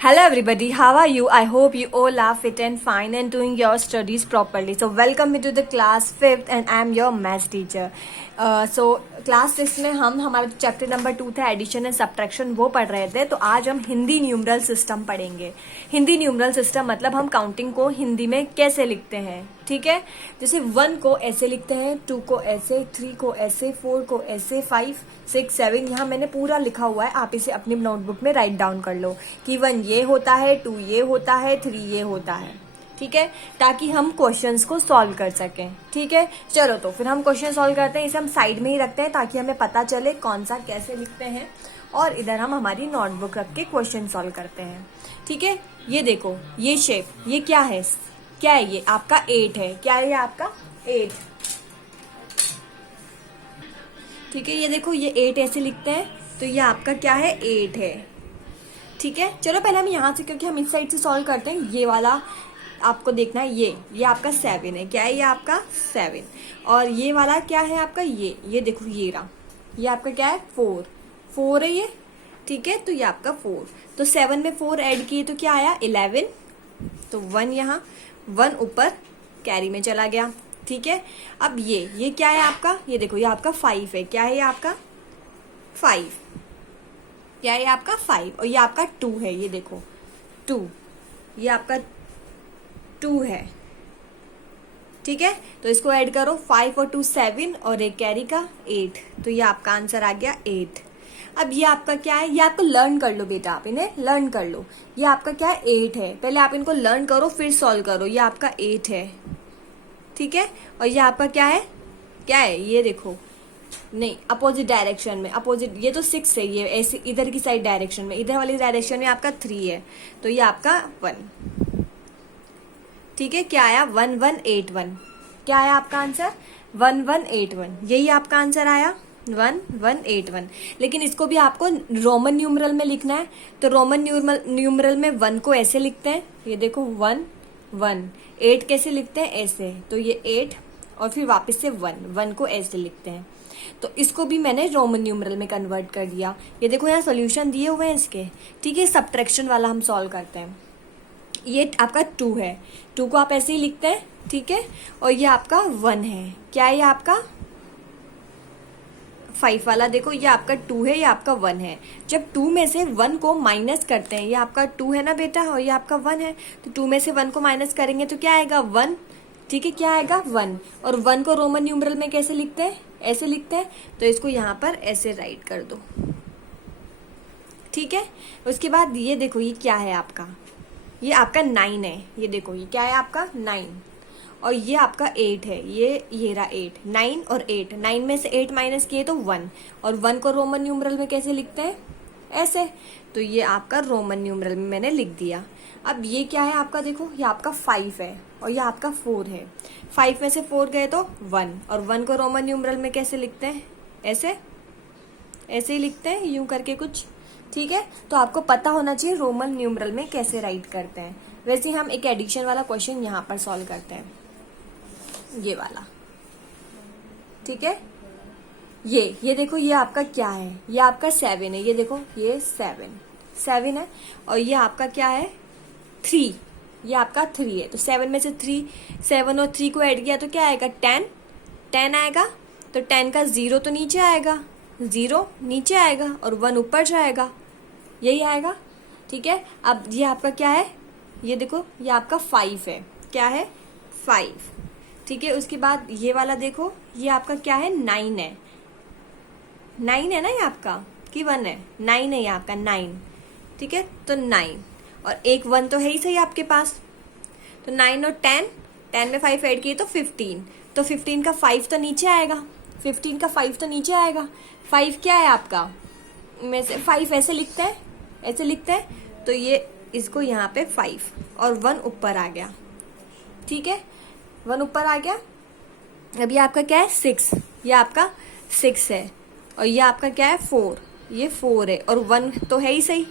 Hello everybody, how are you? I hope you all are fit and fine and doing your studies properly. So welcome me to the class 5th and I am your maths teacher. So class 6 में हम हमारा chapter number 2 था addition and subtraction वो पढ़ रहे थे। तो आज हम हिंदी न्यूमरल सिस्टम पढ़ेंगे। हिंदी न्यूमरल सिस्टम मतलब हम काउंटिंग को हिंदी में कैसे लिखते हैं, ठीक है। जैसे 1 को ऐसे लिखते हैं, 2 को ऐसे, 3 को ऐसे, 4 को ऐसे, 5, 6, 7 यहाँ मैंने पूरा लिखा हुआ है। आप इसे अपनी नोटबुक में राइट डाउन कर लो कि 1 ये होता है, 2 ये होता है, 3 ये होता है, ठीक है, ताकि हम क्वेश्चंस को सॉल्व कर सकें, ठीक है। चलो तो फिर हम क्वेश्चन सॉल्व करते हैं। इसे हम साइड में ही रखते हैं ताकि हमें पता चले कौन सा कैसे लिखते हैं, और इधर हम हमारी नोटबुक रख के क्वेश्चन सॉल्व करते हैं, ठीक है। ये देखो, ये शेप, ये क्या है, क्या है, ये आपका 8 है। क्या है ये आपका 8, ठीक है। ये देखो, ये 8 ऐसे लिखते हैं, तो ये आपका क्या है 8 है, ठीक है। चलो पहले हम यहाँ से, क्योंकि हम इस साइड से सॉल्व करते हैं, ये वाला आपको देखना है। ये आपका 7 है। क्या है ये आपका 7, और ये वाला क्या है आपका, ये देखो, ये रहा, ये आपका क्या है 4 है ये, ठीक है। तो ये आपका 4, तो 7 में 4 ऐड किए तो क्या आया 11, तो 1 यहाँ, 1 ऊपर कैरी में चला गया, ठीक है। अब ये क्या है आपका, ये देखो, ये आपका 5 है। क्या है ये आपका 5, क्या है ये आपका 5, और ये आपका 2 है। ये देखो 2, ये आपका 2 है, ठीक है। तो इसको ऐड करो, 5 और 2 7, और एक कैरी का 8, तो ये आपका आंसर आ गया 8। अब ये आपका क्या है, ये आपको लर्न कर लो बेटा, आप इन्हें लर्न कर लो। ये आपका क्या है 8 है। पहले आप इनको लर्न करो फिर सॉल्व करो। ये आपका 8 है, ठीक है। और ये आपका क्या है, ये देखो, नहीं, अपोजिट डायरेक्शन में, अपोजिट, ये तो 6 है, ये ऐसे इधर की साइड डायरेक्शन में, इधर वाली डायरेक्शन में आपका 3 है, तो ये आपका 1, ठीक है। क्या आया 1181, क्या आया आपका आंसर 1181, यही आपका आंसर आया 1181। लेकिन इसको भी आपको रोमन न्यूमरल में लिखना है, तो रोमन न्यूमरल में 1 को ऐसे लिखते हैं, ये देखो 1 1, 8 कैसे लिखते हैं ऐसे, तो ये 8 और फिर वापस से 1 को ऐसे लिखते हैं। तो इसको भी मैंने रोमन न्यूमरल में कन्वर्ट कर दिया। ये देखो यहाँ सॉल्यूशन दिए हुए हैं इसके, ठीक है। सब्ट्रैक्शन वाला हम सॉल्व करते हैं। ये आपका 2 है, 2 को आप ऐसे ही लिखते हैं, ठीक है। और ये आपका 1 है। क्या है ये आपका 5 वाला, देखो ये आपका 2 है, ये आपका 1 है। जब 2 में से 1 को माइनस करते हैं, ये आपका 2 है ना बेटा, और ये आपका 1 है, तो 2 में से 1 को माइनस करेंगे तो क्या आएगा 1, ठीक है। क्या आएगा 1, और 1 को रोमन न्यूमरल में कैसे लिखते हैं, ऐसे लिखते हैं, तो इसको यहाँ पर ऐसे राइट कर दो, ठीक है। उसके बाद ये देखो, ये क्या है आपका, ये आपका 9 है। ये देखो, ये क्या है आपका 9, और ये आपका 8 है। ये रहा 8, 9 और 8, 9 में से 8 माइनस किए तो 1, और 1 को रोमन न्यूमरल में कैसे लिखते हैं, ऐसे, तो ये आपका रोमन न्यूमरल में मैंने लिख दिया। अब ये क्या है आपका, देखो ये आपका 5 है, और ये आपका 4 है। 5 में से 4 गए तो 1, और 1 को रोमन न्यूमरल में कैसे लिखते हैं, ऐसे ही लिखते हैं, यूं करके कुछ, ठीक है। तो आपको पता होना चाहिए रोमन न्यूमरल में कैसे राइट करते हैं। वैसे हम एक एडिशन वाला क्वेश्चन यहाँ पर सॉल्व करते हैं, ये वाला, ठीक है। ये देखो, ये आपका क्या है, ये आपका 7 है। ये देखो, ये 7 है, और ये आपका क्या है 3, ये आपका 3 है। तो 7 में से 7 और 3 को ऐड किया तो क्या आएगा 10 आएगा। तो 10 का 0 तो नीचे आएगा, 0 नीचे आएगा, और 1 ऊपर जाएगा, यही आएगा, ठीक है। अब ये आपका क्या है, ये देखो, ये आपका 5 है। क्या है 5, ठीक है। उसके बाद ये वाला देखो, ये आपका क्या है 9 है। 9 है ना ये आपका, कि 1 है, 9 है ये आपका 9, ठीक है। तो 9 और एक 1 तो है ही सही आपके पास, तो 9 और 10 में 5 ऐड किए तो 15, तो 15 का 5 तो नीचे आएगा, 15 का 5 तो नीचे आएगा। 5 क्या है आपका, में से 5 ऐसे लिखते हैं, तो ये इसको यहाँ पे 5 और 1 ऊपर आ गया, ठीक है, 1 ऊपर आ गया। अब ये आपका क्या है 6, ये आपका 6 है, और ये आपका क्या है 4, ये 4 है, और 1 तो है ही सही,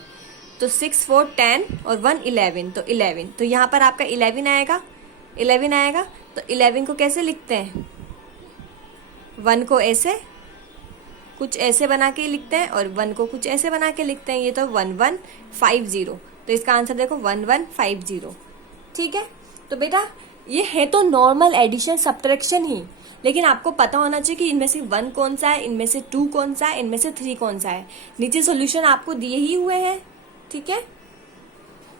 तो 6 4 10 और 1 11, तो 11, तो यहाँ पर आपका 11 आएगा। तो 11 को कैसे लिखते हैं, 1 को ऐसे कुछ ऐसे बना के लिखते हैं, और 1 को कुछ ऐसे बना के लिखते हैं। ये तो 1150, तो इसका आंसर देखो 1150। ठीक है, तो बेटा ये है तो नॉर्मल एडिशन सब्ट्रैक्शन ही, लेकिन आपको पता होना चाहिए कि इनमें से 1 कौन सा है, इनमें से 2 कौन सा है, इनमें से 3 कौन सा है। नीचे सॉल्यूशन आपको दिए ही हुए हैं। ठीक है,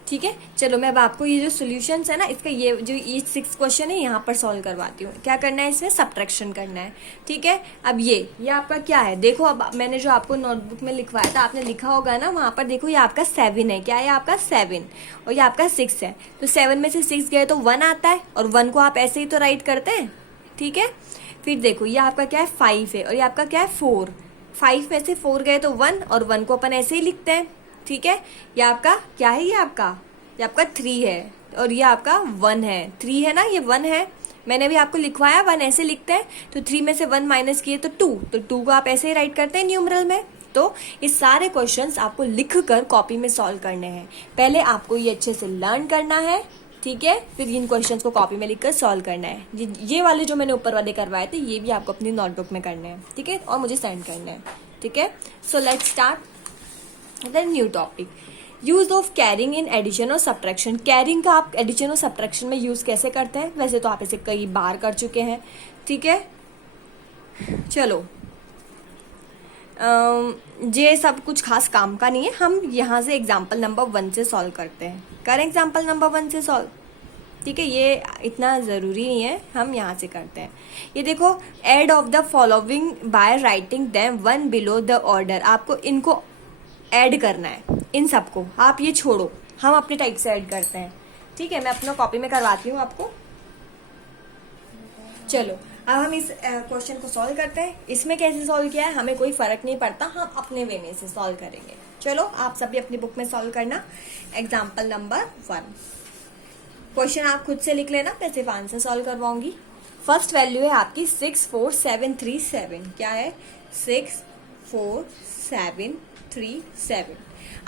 ठीक है, चलो मैं अब आपको ये जो सॉल्यूशंस है ना, इसका ये जो ये 6 क्वेश्चन है यहाँ पर सॉल्व करवाती हूँ। क्या करना है, इसमें सब्ट्रैक्शन करना है। ठीक है, अब ये आपका क्या है, देखो अब मैंने जो आपको नोटबुक में लिखवाया था, आपने लिखा होगा ना वहां पर, देखो ये आपका 7 है। क्या है आपका 7 और ये आपका 6 है। तो 7 में से 6 गए तो 1 आता है, और 1 को आप ऐसे ही तो राइट करते हैं। ठीक है, फिर देखो ये आपका क्या है 5 है, और ये आपका क्या है 4। 5 में से 4 गए तो 1, और 1 को अपन ऐसे ही लिखते हैं। ठीक है, ये आपका क्या है, ये आपका 3 है, और ये आपका 1 है। 3 है ना, ये 1 है, मैंने भी आपको लिखवाया 1 ऐसे लिखते हैं। तो 3 में से 1 माइनस किए तो 2, तो 2 को आप ऐसे ही राइट करते हैं न्यूमरल में। तो ये सारे क्वेश्चंस आपको लिखकर कॉपी में सॉल्व करने हैं। पहले आपको ये अच्छे से लर्न करना है। ठीक है, फिर इन क्वेश्चंस को कॉपी में लिखकर सॉल्व करना है। ये वाले जो मैंने ऊपर वाले करवाए थे, ये भी आपको अपनी नोटबुक में करने हैं। ठीक है, और मुझे सेंड करना है। ठीक है, so let's start the new topic, use of carrying in addition और सब्ट्रैक्शन। कैरिंग का आप एडिशन और सब्ट्रैक्शन में यूज कैसे करते हैं, वैसे तो आप इसे कई बार कर चुके हैं। ठीक है, चलो ये सब कुछ खास काम का नहीं है, हम यहाँ से एग्जाम्पल नंबर 1 से सॉल्व करते हैं। करें एग्जाम्पल नंबर 1 से सॉल्व। ठीक है, ये इतना ज़रूरी नहीं है, हम यहाँ से करते हैं। ये देखो, add of the following by writing them 1 below the order. आपको इनको ऐड करना है, इन सबको आप ये छोड़ो, हम अपने टाइप से ऐड करते हैं। ठीक है, मैं अपना कॉपी में करवाती हूँ आपको। चलो अब हम इस क्वेश्चन को सॉल्व करते हैं। इसमें कैसे सॉल्व किया है हमें कोई फर्क नहीं पड़ता, हम अपने वे में से सॉल्व करेंगे। चलो आप सभी अपनी बुक में सॉल्व करना। एग्जाम्पल नंबर 1, क्वेश्चन आप खुद से लिख लेना, मैं सिर्फ आंसर सॉल्व करवाऊंगी। फर्स्ट वैल्यू है आपकी 64737। क्या है, 64737।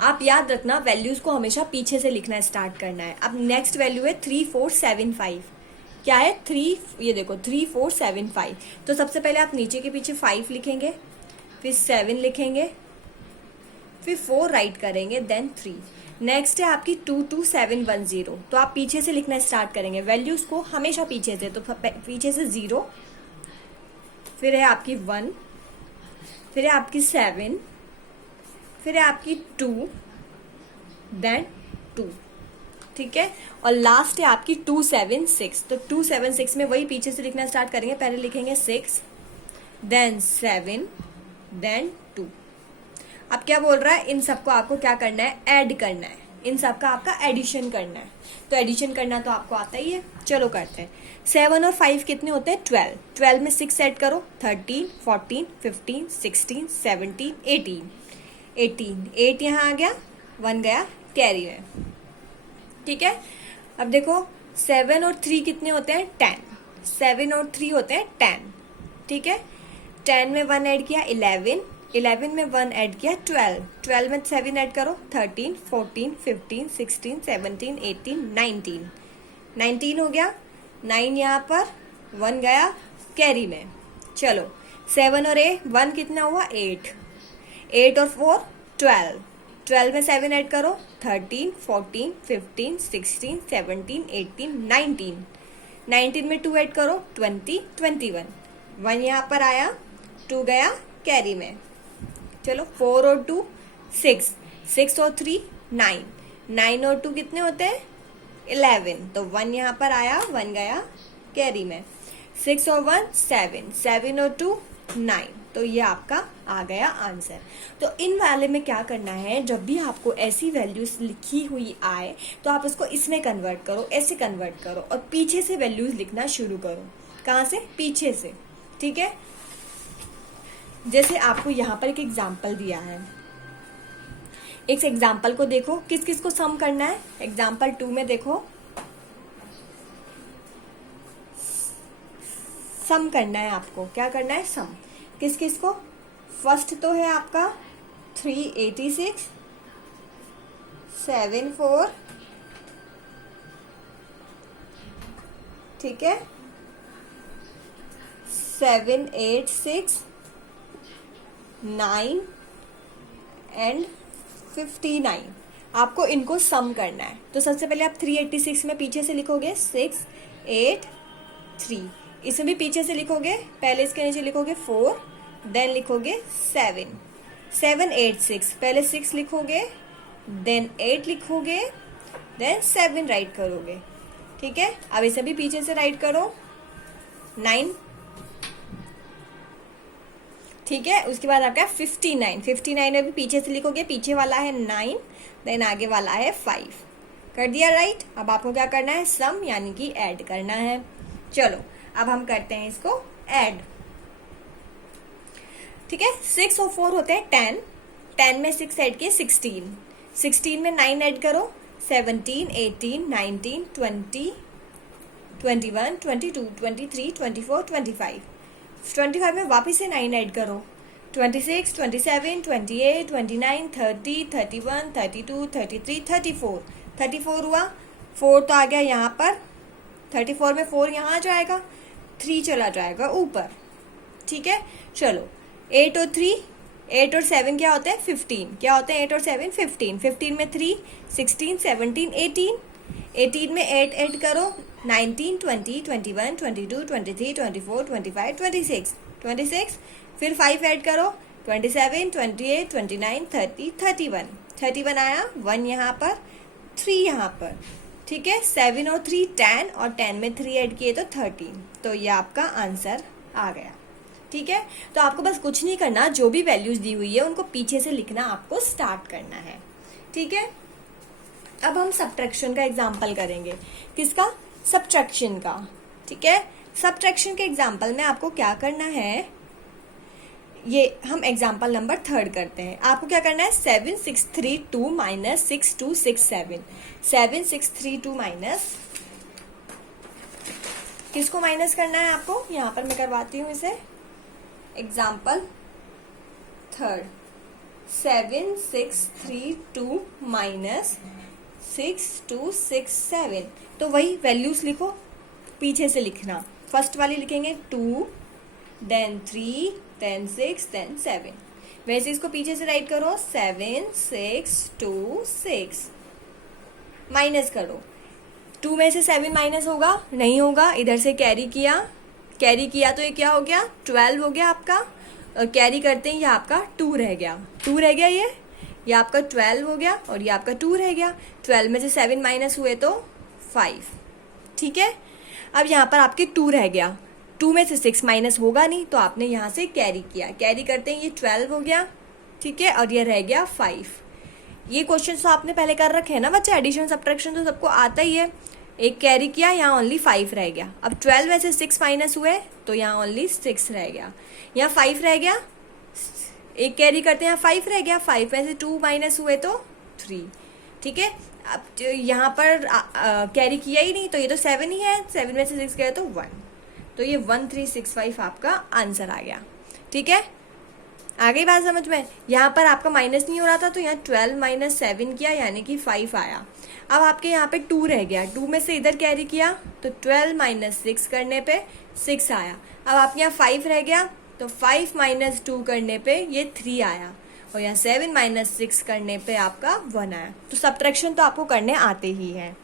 आप याद रखना वैल्यूज को हमेशा पीछे से लिखना स्टार्ट करना है। अब नेक्स्ट वैल्यू है 3475। क्या है 3, ये देखो 3475। तो सबसे पहले आप नीचे के पीछे 5 लिखेंगे, फिर 7 लिखेंगे, फिर 4 राइट करेंगे, देन 3। नेक्स्ट है आपकी 22710। तो आप पीछे से लिखना स्टार्ट करेंगे, वैल्यूज को हमेशा पीछे से। तो पीछे से 0, फिर है आपकी 1, फिर है आपकी 7, फिर है आपकी 2, देन 2। ठीक है, और लास्ट है आपकी 276। तो 276 में वही पीछे से लिखना स्टार्ट करेंगे, पहले लिखेंगे 6, देन 7, देन 2। अब क्या बोल रहा है, इन सबको आपको क्या करना है, ऐड करना है। इन सबका आपका एडिशन करना है। तो एडिशन करना तो आपको आता ही है, चलो करते हैं। 7 और 5 कितने होते हैं, 12। 12 में 6 ऐड करो, 13, 14, 15, 16, 17, 18। 8 यहाँ आ गया, 1 गया कैरी में। ठीक है, अब देखो 7 और 3 कितने होते हैं, 10। 7 और 3 होते हैं 10। ठीक है, 10 में 1 ऐड किया 11, 11 में 1 ऐड किया 12, 12 में 7 ऐड करो 13, 14, 15, 16, 17, 18, 19। 19 हो गया, 9 यहाँ पर, 1 गया कैरी में। चलो 7 और 1 कितना हुआ, 8। 8 और 4 12, 12 में 7 ऐड करो 13, 14, 15, 16, 17, 18, 19। 19 में 2 ऐड करो 20, 21। 1 यहाँ पर आया, 2 गया कैरी में। चलो 4 और 2 6, 6 और 3 9, 9 और 2 कितने होते हैं, 11। तो 1 यहाँ पर आया, 1 गया कैरी में। 6 और 1 7, 7 और 2 9। तो ये आपका आ गया आंसर। तो इन वाले में क्या करना है, जब भी आपको ऐसी वैल्यूज लिखी हुई आए तो आप उसको इसमें कन्वर्ट करो, ऐसे कन्वर्ट करो, और पीछे से वैल्यूज लिखना शुरू करो। कहाँ से, पीछे से। ठीक है, जैसे आपको यहाँ पर एक एग्जाम्पल दिया है, इस एग्जाम्पल को देखो, किस किस को सम करना है। एग्जाम्पल 2 में देखो सम करना है, आपको क्या करना है, सम। किस किस को, फर्स्ट तो है आपका 386, 74, ठीक है, 786, 9 एंड 59। आपको इनको सम करना है। तो सबसे पहले आप 386 में पीछे से लिखोगे 683, इसमें भी पीछे से लिखोगे, पहले इसके नीचे लिखोगे 4, देन लिखोगे 7, 786, पहले 6 लिखोगे, देन 8 लिखोगे, देन 7 राइट करोगे। ठीक है, अब इसे भी पीछे से राइट करो 9। ठीक है, उसके बाद आपका 59, 59 में भी पीछे से लिखोगे, पीछे वाला है 9, देन आगे वाला है 5। कर दिया राइट। अब आपको क्या करना है, सम यानी कि ऐड करना है। चलो अब हम करते हैं इसको ऐड। ठीक है, 6 और 4 होते हैं 10, 10 में 6 ऐड किए 16, 16 में 9 ऐड करो 17, 18, 19, 20, 21, 22, 23, 24, 25, 25 में वापस से 9 ऐड करो 26, 27, 28, 29, 30, 31, 32, 33, 34, 34 हुआ, 4 तो आ गया यहाँ पर, 34 में 4 यहाँ आ जाएगा, 3 चला जाएगा ऊपर। ठीक है, चलो 8 और 3, 8 और 7 क्या होते हैं 15, क्या होते हैं 8 और 7 15, 15 में 3 16, 17, 18, 18 में 8 ऐड करो 19, 20, 21, 22, 23, 24, 25, 26, 26, फिर 5 ऐड करो 27, 28, 29, 30, 31, 31 आया, 1 यहाँ पर, 3 यहाँ पर। ठीक है, 7 और 3 10, और 10 में 3 ऐड किए तो 13, तो ये आपका आंसर आ गया। ठीक है, तो आपको बस कुछ नहीं करना, जो भी वैल्यूज दी हुई है उनको पीछे से लिखना आपको स्टार्ट करना है। ठीक है, अब हम सब्ट्रैक्शन का एग्जाम्पल करेंगे। किसका, सब्ट्रैक्शन का। ठीक है, सब्ट्रैक्शन के एग्जाम्पल में आपको क्या करना है, ये हम एग्जाम्पल नंबर 3 करते हैं। आपको क्या करना है, 7632 माइनस 6267, 7632 माइनस, किसको माइनस करना है आपको, यहाँ पर मैं करवाती हूँ इसे, एग्जाम्पल 3, 7632 माइनस 6267, तो वही वैल्यूज लिखो, पीछे से लिखना। फर्स्ट वाली लिखेंगे 2, देन 3, देन 6, देन 7, वैसे इसको पीछे से राइट करो 7626, माइनस करो, 2 में से 7 माइनस होगा, नहीं होगा, इधर से कैरी किया, कैरी किया तो ये क्या हो गया 12 हो गया आपका, और कैरी करते ही ये आपका 2 रह गया, 2 रह गया, ये आपका 12 हो गया, और ये आपका 2 रह गया, 12 में से 7 माइनस हुए तो 5। ठीक है, अब यहाँ पर आपके 2 रह गया, 2 में से 6 माइनस होगा नहीं, तो आपने यहाँ से कैरी किया, कैरी करते हैं ये 12 हो गया। ठीक है, और ये रह गया 5। ये क्वेश्चन तो आपने पहले कर रखे हैं ना बच्चे, एडिशन सब्ट्रैक्शन तो सबको आता ही है। एक कैरी किया, यहाँ ओनली 5 रह गया, अब 12 में से 6 माइनस हुए तो यहाँ ओनली 6 रह गया, यहाँ 5 रह गया, एक कैरी करते हैं, यहाँ 5 रह गया, 5 में से 2 माइनस हुए तो 3। ठीक है, अब यहाँ पर कैरी किया ही नहीं, तो ये तो 7 ही है, 7 में से 6 गए तो 1, तो ये 1365 आपका आंसर आ गया। ठीक है, आ गई बात समझ में। यहाँ पर आपका माइनस नहीं हो रहा था, तो यहाँ 12 माइनस 7 किया, यानी कि 5 आया। अब आपके यहाँ पे 2 रह गया, 2 में से इधर कैरी किया तो 12 माइनस 6 करने पे 6 आया। अब आपके यहाँ 5 रह गया, तो 5 माइनस 2 करने पे ये 3 आया, और यहाँ 7 माइनस 6 करने पे आपका 1 आया। तो सब्ट्रैक्शन तो आपको करने आते ही हैं।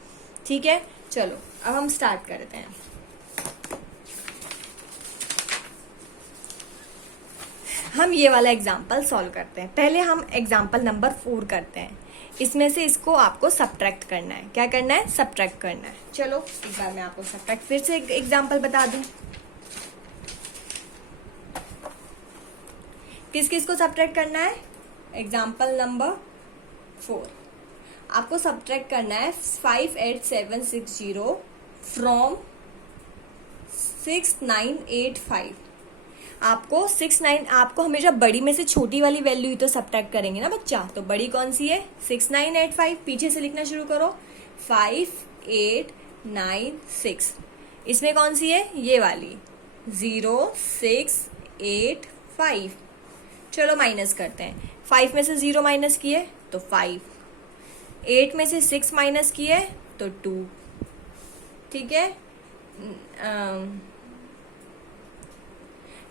ठीक है, चलो अब हम स्टार्ट करते हैं। हम ये वाला एग्जाम्पल सॉल्व करते हैं। पहले हम एग्जाम्पल नंबर 4 करते हैं। इसमें से इसको आपको सब्ट्रैक्ट करना है। क्या करना है, सब्ट्रैक्ट करना है। चलो एक बार मैं आपको सब्ट्रैक्ट फिर से एक एग्जाम्पल बता दूं। किस किस को सब्ट्रैक्ट करना है, एग्जाम्पल नंबर 4 आपको सब्ट्रैक्ट करना है 58760 फ्रॉम 6985। आपको 69, आपको हमेशा बड़ी में से छोटी वाली वैल्यू ही तो सब्ट्रैक्ट करेंगे ना बच्चा। तो बड़ी कौन सी है, 6985। पीछे से लिखना शुरू करो, 5896। इसमें कौन सी है, ये वाली 0685। चलो माइनस करते हैं। 5 में से 0 माइनस किए तो 5, 8 में से 6 माइनस किए तो 2। ठीक है,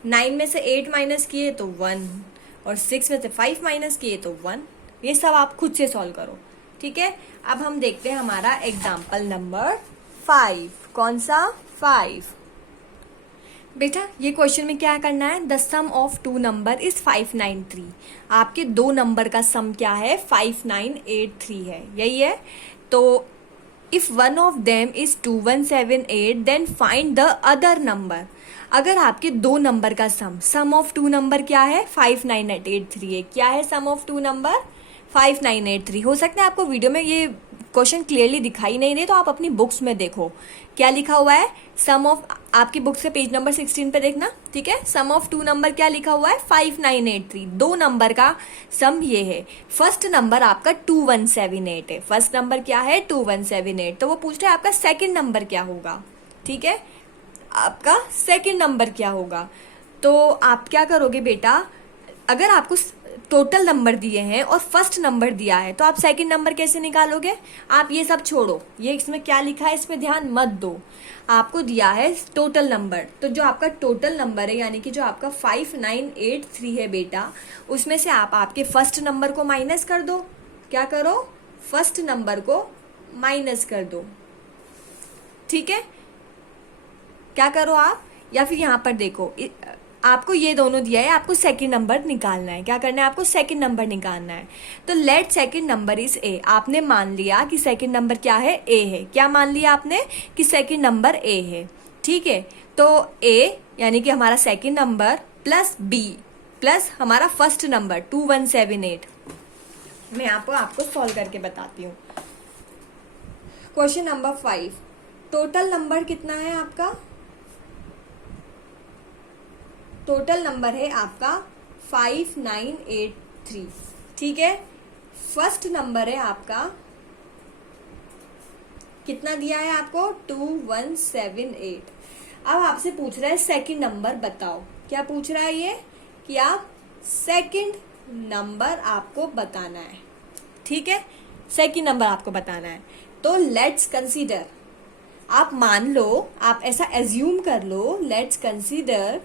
9 में से 8 माइनस किए तो 1, और 6 में से 5 माइनस किए तो 1। ये सब आप खुद से सॉल्व करो। ठीक है, अब हम देखते हैं हमारा एग्जाम्पल नंबर 5। कौन सा? 5। बेटा ये क्वेश्चन में क्या करना है, the sum of two number is 593। आपके दो नंबर का सम क्या है, 5983 है, यही है। तो if one of them is 2178 then find the other number. अगर आपके दो नंबर का सम ऑफ टू नंबर क्या है, 5983 है। क्या है सम ऑफ टू नंबर? 5983। हो सकता है आपको वीडियो में ये क्वेश्चन क्लियरली दिखाई नहीं दे, तो आप अपनी बुक्स में देखो क्या लिखा हुआ है। सम ऑफ, आपकी बुक से पेज नंबर 16 पे देखना, ठीक है। सम ऑफ टू नंबर क्या लिखा हुआ है, 5983। दो नंबर का सम ये है। फर्स्ट नंबर आपका 2178 है। फर्स्ट नंबर क्या है, 2178। तो वो पूछ रहा है आपका सेकंड नंबर क्या होगा, ठीक है, आपका सेकंड नंबर क्या होगा। तो आप क्या करोगे बेटा, अगर आपको टोटल नंबर दिए हैं और फर्स्ट नंबर दिया है तो आप सेकंड नंबर कैसे निकालोगे। आप ये सब छोड़ो, ये इसमें क्या लिखा है इसमें ध्यान मत दो। आपको दिया है टोटल नंबर, तो जो आपका टोटल नंबर है यानी कि जो आपका 5983 है बेटा, उसमें से आप आपके फर्स्ट नंबर को माइनस कर दो। क्या करो, फर्स्ट नंबर को माइनस कर दो, ठीक है। क्या करो आप, या फिर यहां पर देखो, आपको ये दोनों दिया है, आपको सेकंड नंबर निकालना है। क्या करना है, आपको सेकंड नंबर निकालना है। तो let second number is A. आपने मान लिया कि सेकंड नंबर क्या है, ए है। क्या मान लिया आपने कि सेकंड नंबर ए है, ठीक है। तो ए यानी कि हमारा second number plus B plus हमारा फर्स्ट नंबर 2178। मैं आपको सॉल्व करके बताती हूँ। क्वेश्चन नंबर 5, टोटल नंबर कितना है आपका, टोटल नंबर है आपका 5983, ठीक है। फर्स्ट नंबर है आपका कितना दिया है आपको, 2178। अब आपसे पूछ रहा है सेकंड नंबर बताओ। क्या पूछ रहा है ये, कि आप सेकंड नंबर आपको बताना है, ठीक है, सेकंड नंबर आपको बताना है। तो लेट्स कंसीडर, आप मान लो, आप ऐसा एज्यूम कर लो, let's consider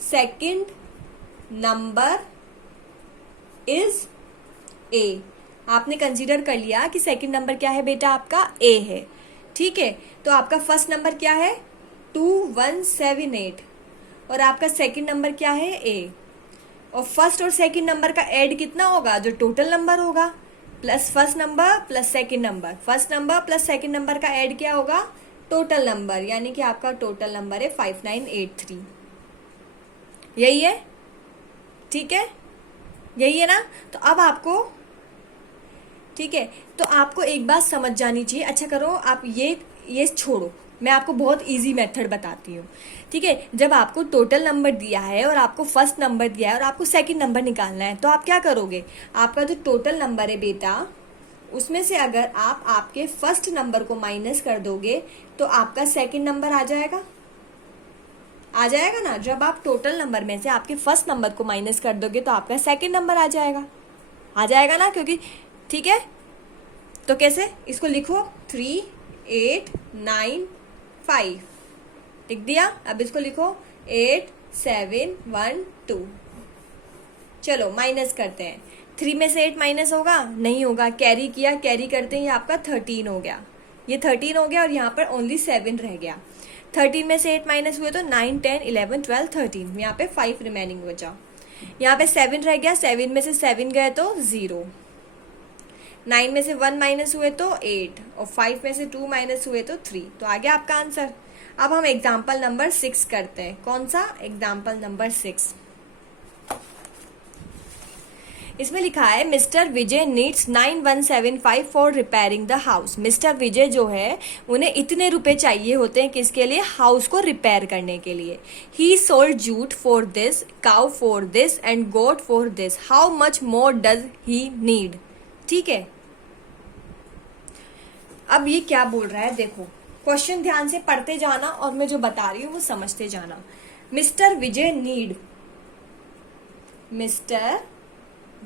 second number is A. आपने कंसीडर कर लिया कि सेकंड नंबर क्या है बेटा, आपका ए है, ठीक है। तो आपका फर्स्ट नंबर क्या है, 2178, और आपका सेकंड नंबर क्या है, ए। और फर्स्ट और सेकंड नंबर का ऐड कितना होगा, जो टोटल नंबर होगा, plus first number plus second number. First number plus second number का ऐड क्या होगा, टोटल नंबर, यानी कि आपका टोटल नंबर है 5983। यही है, ठीक है, यही है ना। तो अब आपको, ठीक है, तो आपको एक बात समझ जानी चाहिए। अच्छा करो, आप ये छोड़ो, मैं आपको बहुत इजी मेथड बताती हूँ, ठीक है। जब आपको टोटल नंबर दिया है और आपको फर्स्ट नंबर दिया है और आपको सेकंड नंबर निकालना है, तो आप क्या करोगे, आपका जो टोटल नंबर है बेटा, उसमें से अगर आप आपके फर्स्ट नंबर को माइनस कर दोगे तो आपका सेकंड नंबर आ जाएगा ना। जब आप टोटल नंबर में से आपके फर्स्ट नंबर को माइनस कर दोगे तो आपका सेकंड नंबर आ जाएगा ना, क्योंकि, ठीक है। तो कैसे, इसको लिखो 3895, लिख दिया। अब इसको लिखो 8712। चलो माइनस करते हैं। 3 में से 8 माइनस होगा, नहीं होगा, कैरी किया, कैरी करते ही आपका 13 हो गया, ये 13 हो गया, और यहाँ पर ओनली 7 रह गया। 13 में से 8 माइनस हुए तो 9 10 11 12 13, यहाँ पे 5 रिमेनिंग बचा। यहाँ पे 7 रह गया, 7 में से 7 गए तो 0, 9 में से 1 माइनस हुए तो 8, और 5 में से 2 माइनस हुए तो 3। तो आ गया आपका आंसर। अब हम एग्जाम्पल नंबर 6 करते हैं। कौन सा, एग्जाम्पल नंबर 6। इसमें लिखा है mister Vijay needs 9175 for repairing the house. Mister Vijay जो है उन्हें इतने रुपए चाहिए होते हैं किसके लिए, हाउस को रिपेयर करने के लिए। He sold jute for this, cow for this and goat for this, how much more does he need, ठीक है। अब ये क्या बोल रहा है, देखो क्वेश्चन ध्यान से पढ़ते जाना और मैं जो बता रही हूं वो समझते जाना। मिस्टर विजय नीड, मिस्टर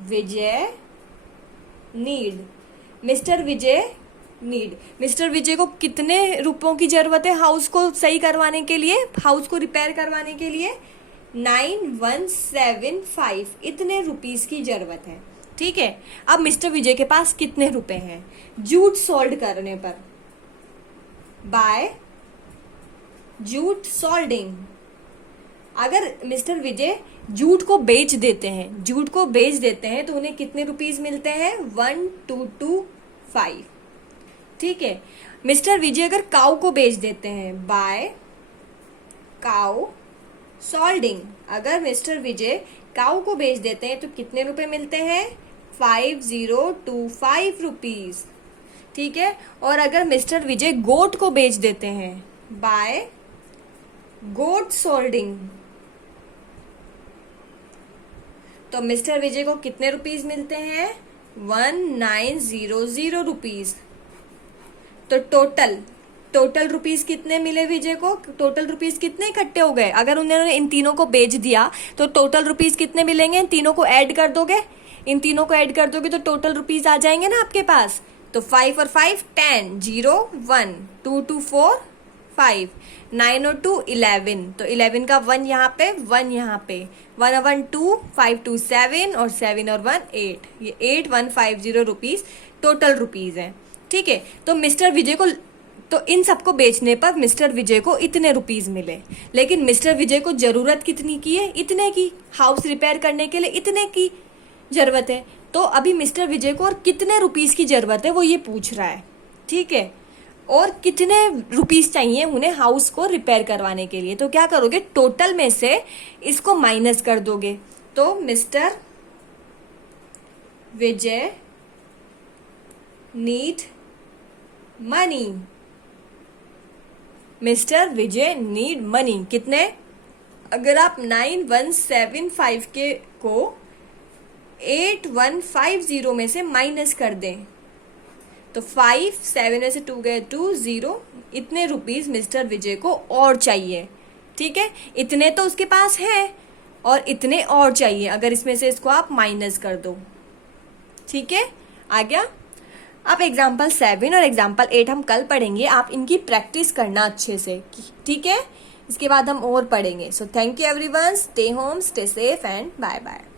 विजय नीड, मिस्टर विजय नीड, मिस्टर विजय को कितने रुपयों की जरूरत है हाउस को सही करवाने के लिए, हाउस को रिपेयर करवाने के लिए 9175, इतने रुपीस की जरूरत है, ठीक है। अब मिस्टर विजय के पास कितने रुपए हैं जूट सोल्ड करने पर, बाय जूट सोल्डिंग। अगर मिस्टर विजय जूट को बेच देते हैं, जूट को बेच देते हैं तो उन्हें कितने रुपीस मिलते हैं 1225, ठीक है। मिस्टर विजय अगर काऊ को बेच देते हैं, बाय काऊ सोल्डिंग। अगर मिस्टर विजय काऊ को बेच देते हैं तो कितने रुपए मिलते हैं 5025 रुपीज, ठीक है। और अगर मिस्टर विजय गोट को बेच देते हैं, बाय गोट सोल्डिंग, तो मिस्टर विजय को कितने रुपीस मिलते हैं 1900 रुपीज। तो टोटल रुपीस कितने मिले विजय को, टोटल रुपीस कितने इकट्ठे हो गए। अगर उन्होंने इन तीनों को बेच दिया तो टोटल रुपीस कितने मिलेंगे, इन तीनों को ऐड कर दोगे, इन तीनों को ऐड कर दोगे तो टोटल रुपीस आ जाएंगे ना आपके पास। तो 5 और 5 10, 0 1, 2 2 4 5, 9 और 2 11, तो 11 का 1 यहाँ पे 1 यहाँ पे, 1 और 1 2, 5 2 7 और 7 और 1 8, ये 8150 रुपीज टोटल रुपीज है, ठीक है। तो मिस्टर विजय को, तो इन सबको बेचने पर मिस्टर विजय को इतने रुपीज मिले, लेकिन मिस्टर विजय को जरूरत कितनी की है, इतने की। हाउस रिपेयर करने के लिए इतने की जरूरत है, तो अभी मिस्टर विजय को और कितने रुपीस की जरूरत है वो ये पूछ रहा है, ठीक है। और कितने रुपीस चाहिए उन्हें हाउस को रिपेयर करवाने के लिए। तो क्या करोगे, टोटल में से इसको माइनस कर दोगे। तो मिस्टर विजय नीड मनी, मिस्टर विजय नीड मनी कितने, अगर आप 9175 के को 8150 में से माइनस कर दें तो 5 7 में से 2 गए 2 0, इतने रुपीस मिस्टर विजय को और चाहिए, ठीक है। इतने तो उसके पास है और इतने और चाहिए, अगर इसमें से इसको आप माइनस कर दो, ठीक है। आ गया। अब एग्जाम्पल 7 और एग्जाम्पल 8 हम कल पढ़ेंगे, आप इनकी प्रैक्टिस करना अच्छे से, ठीक है। इसके बाद हम और पढ़ेंगे। So thank you everyone, stay home, stay safe and bye bye.